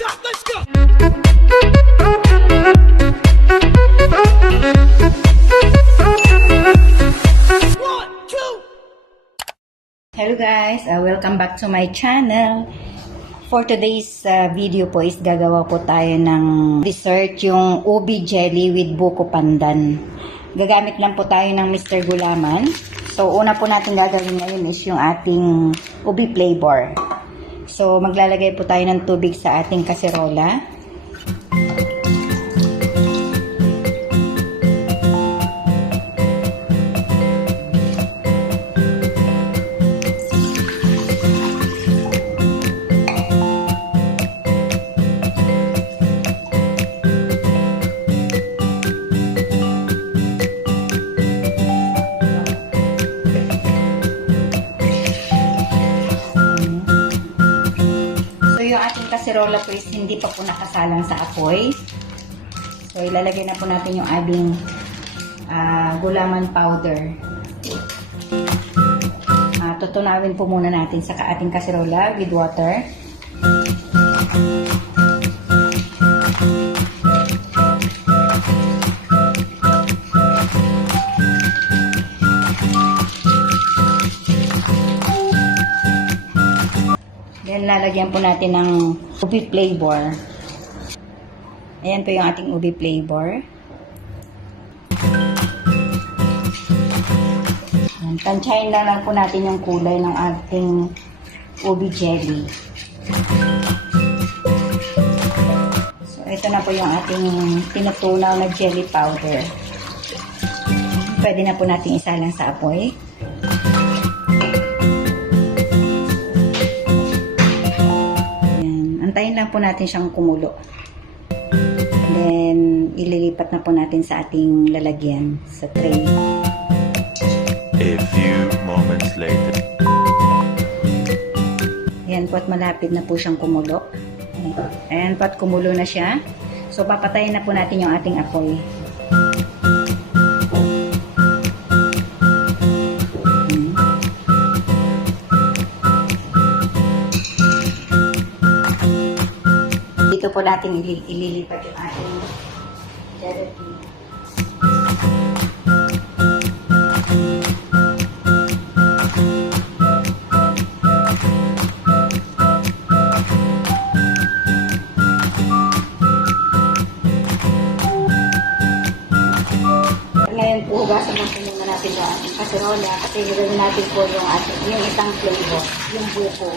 top, let's go! One, two. Hello guys, welcome back to my channel. For today's video po is gagawa po tayo ng dessert, yung ubi jelly with buko pandan. Gagamit lang po tayo ng Mr. Gulaman. So una po natin gagawin ngayon is yung ating ubi flavor. So maglalagay po tayo ng tubig sa ating kaserola. Yung ating kaserola po is hindi pa po nakasalang sa apoy. So ilalagay na po natin yung ating gulaman powder. Tutunawin po muna natin sa ating kaserola with water. Then, lalagyan po natin ng ubi flavor. Ayan po yung ating ubi flavor. Tansyahin lang po natin yung kulay ng ating ubi jelly. So, ito na po yung ating tinutunaw na jelly powder. Pwede na po natin isalang sa apoy. Antayin lang po natin siyang kumulo. Then, ililipat na po natin sa ating lalagyan sa tray. A few moments later. Ayan po at malapit na po siyang kumulo. Ayan po at kumulo na siya. So, papatayin na po natin yung ating apoy. Dito po natin ililipat yung ating gelatin. Ngayon po, hugasan muna natin yung ating kaserola kasi gagawin natin po yung isang flavor, yung buko.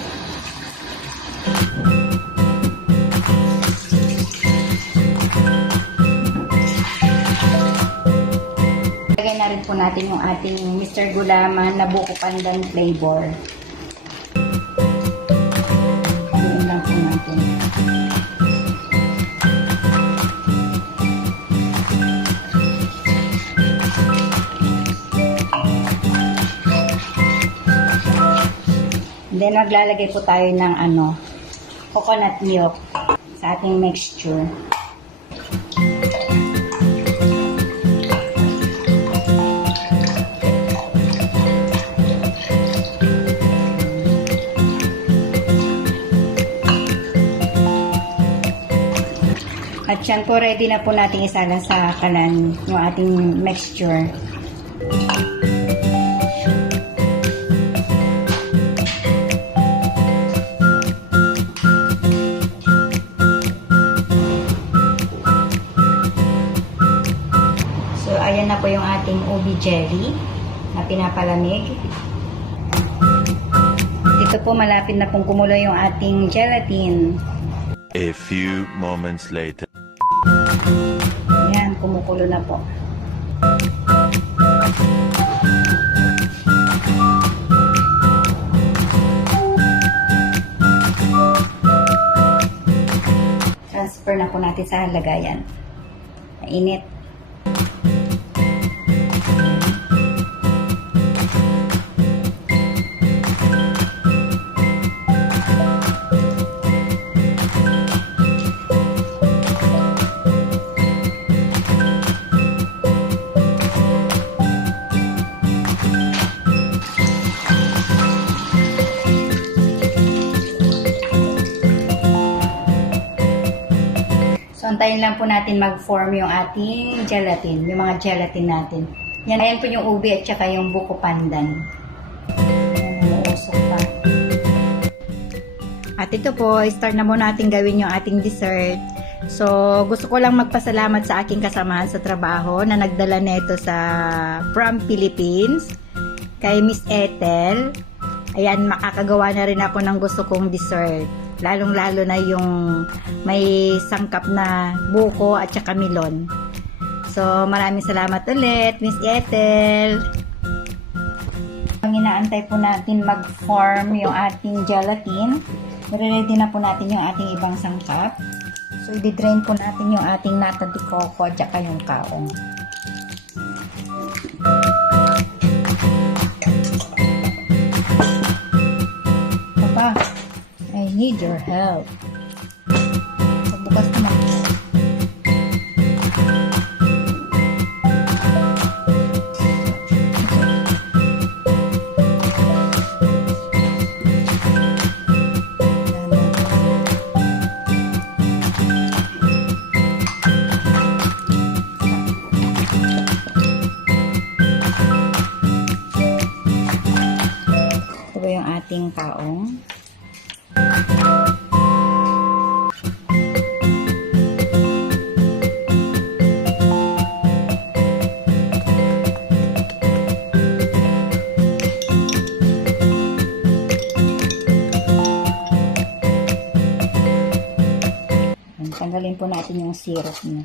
Lagay na rin po natin yung ating Mr. Gulaman na buko pandan flavor. Lagyan lang po natin. Then maglalagay po tayo ng coconut milk sa ating mixture. At yan po, ready na po natin isalang sa kalan yung ating mixture. So, ayan na po yung ating ubi jelly na pinapalamig. Dito po, malapit na pong kumulo yung ating gelatin. A few moments later. Ayan, kumukulo na po. Transfer na po natin sa lagayan. Mainit. antayin lang po natin mag-form yung ating gelatin, yung mga gelatin natin. Yan, ayan po yung ubi at saka yung buko pandan. Umuusok pa. At ito po, start na muna natin gawin yung ating dessert. So, gusto ko lang magpasalamat sa aking kasamahan sa trabaho na nagdala nito from Philippines, kay Miss Ethel. Ayan, makakagawa na rin ako ng gusto kong dessert. Lalong-lalo na yung may sangkap na buko at saka melon. So, maraming salamat ulit, Miss Ethel. Ang inaantay po natin mag-form yung ating gelatin. Ready na po natin yung ating ibang sangkap. So, i-drain po natin yung ating nata de coco at saka yung kaong. Papa, I need your help. Pagbukas naman. Ito yung ating kaong. Tanggalin po natin yung syrup niya.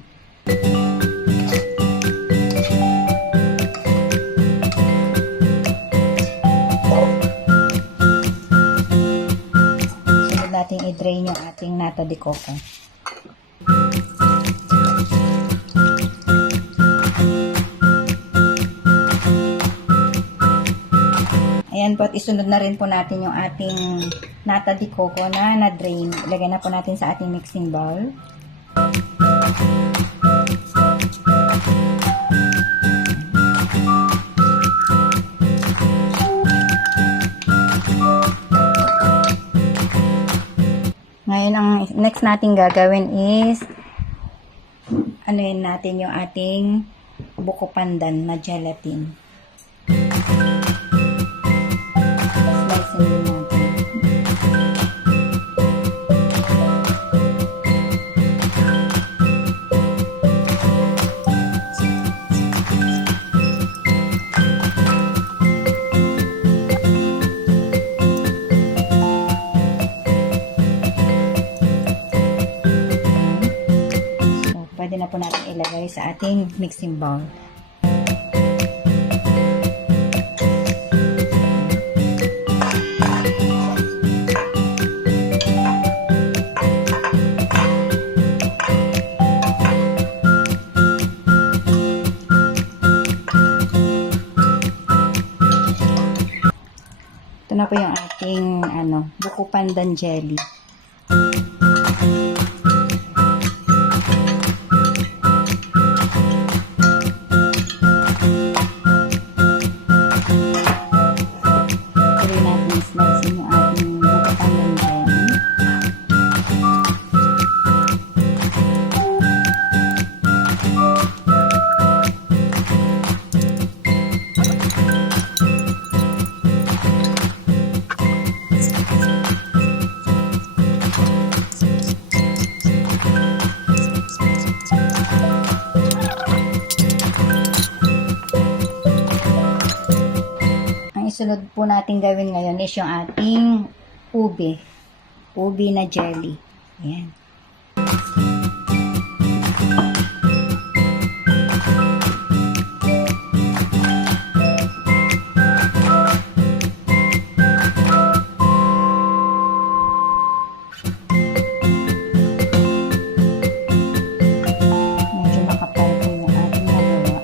Sunod natin i-drain yung ating nata de coco. Ayan po, at isunod na rin po natin yung ating nata de coco na na-drain. Ilagay na po natin sa ating mixing bowl. Ngayon, ang next natin gagawin is anuhin natin yung ating buko pandan na gelatin. Slice din natin. Pwede na po natin ilagay sa ating mixing bowl. Ito na po yung ating buko pandan jelly. Sunod po natin gawin ngayon is yung ating ube. Ube na jelly. Ayan. Medyo makapal po yung ating nagawa.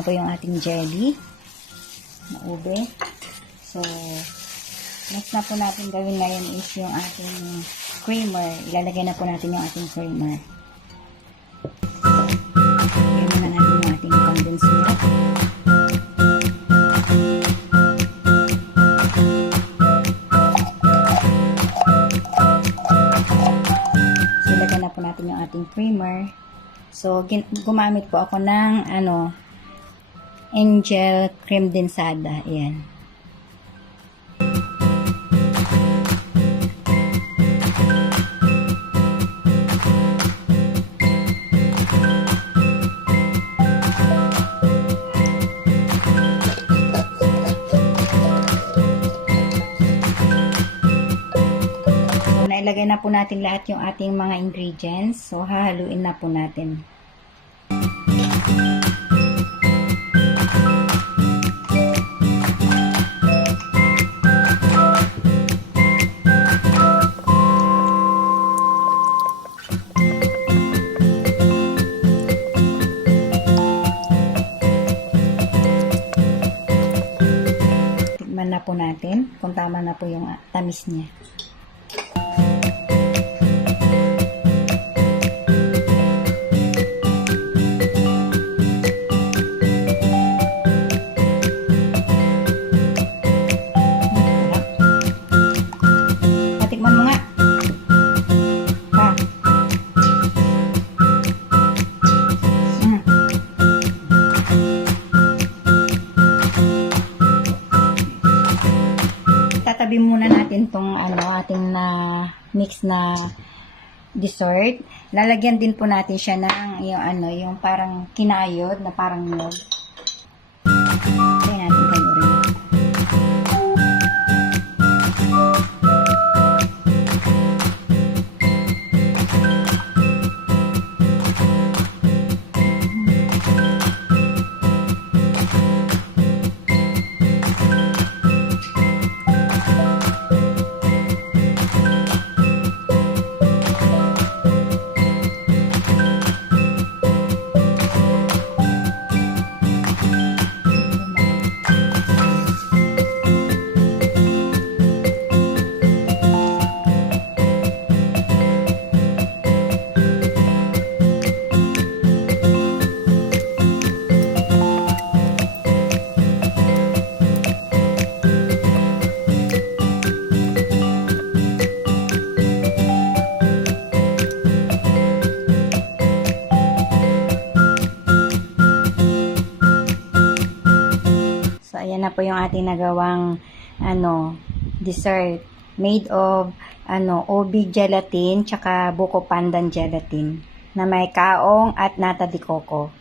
na po yung ating jelly na ube. So, next na po natin gawin ngayon is yung ating creamer. Ilalagay na po natin yung ating creamer. Lagyan na natin yung ating condensed milk. So, ilagay na po natin yung ating creamer. So, gumamit po ako ng Angel Cream Densada. Ayan. Nailagay na po natin lahat yung ating mga ingredients. So, hahaluin na po natin. Tikman na po natin kung tama na po yung tamis niya. Tikman mo nga. Ha? Tatabi muna natin tong ating na mix na dessert. Lalagyan din po natin siya ng yung parang kinayod na parang nyog. Kaya natin kayo rin. Ayan na po yung ating nagawang dessert made of OB gelatin tsaka buko pandan gelatin na may kaong at nata de coco.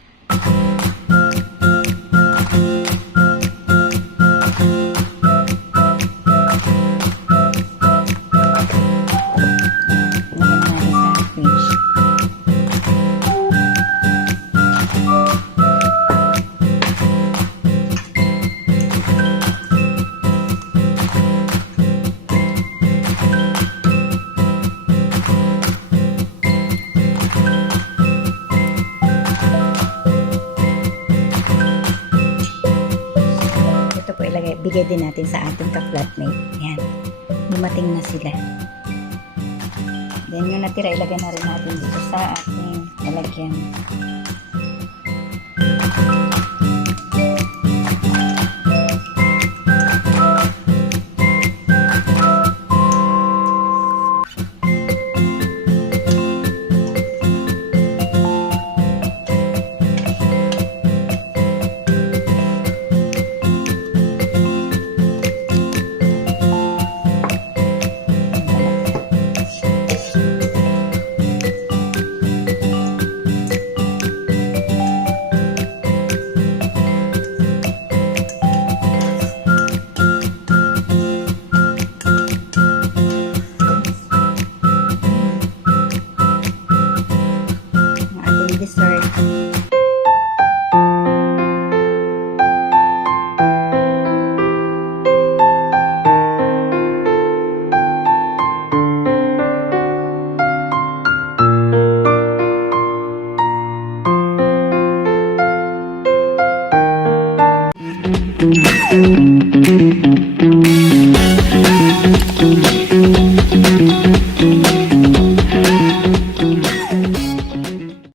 Bigay din natin sa ating ka-flatmate. Yan. Dumating na sila. Then, yung natira, ilagay na rin natin dito sa ating lalagyan.